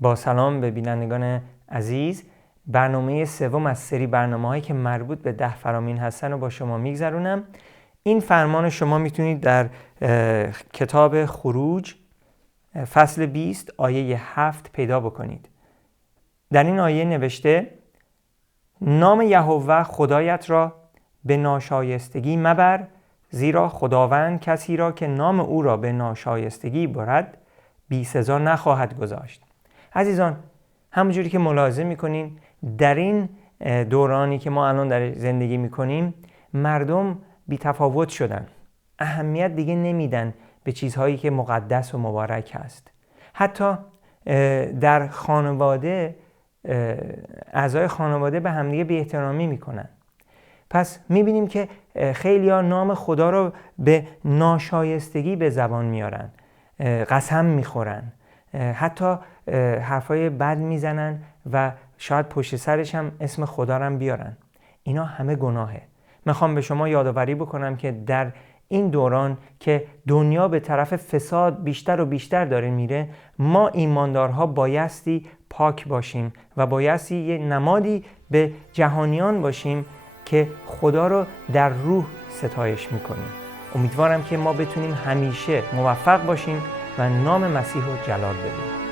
با سلام به بینندگان عزیز، برنامه سوم از سری برنامه‌هایی که مربوط به 10 فرامین هستن رو با شما میگذرونم. این فرمان شما میتونید در کتاب خروج فصل 20 آیه 7 پیدا بکنید. در این آیه نوشته: نام یهوه خدایت را به ناشایستگی مبر، زیرا خداوند کسی را که نام او را به ناشایستگی برد بی سزا نخواهد گذاشت. عزیزان، همونجوری که ملاحظه میکنین در این دورانی که ما الان در زندگی میکنیم، مردم بی تفاوت شدن، اهمیت دیگه نمیدن به چیزهایی که مقدس و مبارک هست. حتی در خانواده اعضای خانواده به همدیگه بی احترامی میکنن. پس میبینیم که خیلی ها نام خدا رو به ناشایستگی به زبان میارن، قسم میخورن، حتی حرفای بد میزنن و شاید پشت سرش هم اسم خدا رو بیارن. اینا همه گناهه. میخوام به شما یادآوری بکنم که در این دوران که دنیا به طرف فساد بیشتر و بیشتر داره میره، ما ایماندارها بایستی پاک باشیم و بایستی یه نمادی به جهانیان باشیم که خدا رو در روح ستایش میکنیم. امیدوارم که ما بتونیم همیشه موفق باشیم و نام مسیح رو جلال بدیم.